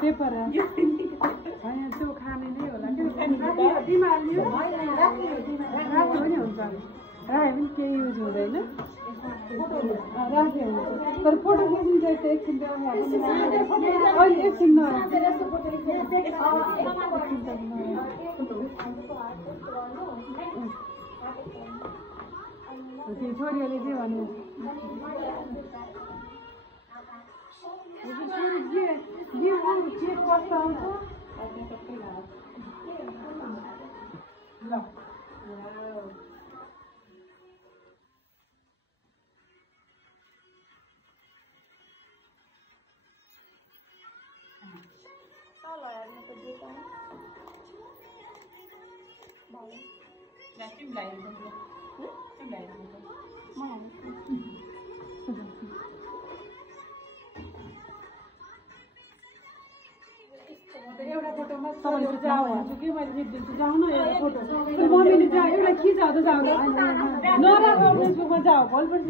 paper है त्यो खाने नै होला बिमारी रातो नि हुन्छ रायो पनि केही युज हुँदैन राखे हुन्छ तर फोटो खिच्नु चाहिँ एकछिन अहिले एकछिन त्यो छोरीहरूले के भन्यो के कस्तो आउँछ ल एउटा फोटोमा तपाईँले जाऊ भन्छु कि मैले खिचिदिन्छु जाऊ न एउटा फोटो मम्मीले जाऊ एउटा खिचाउँदा जाऊ नराम्रो फेसबुकमा जाऊ भोलिपर्सि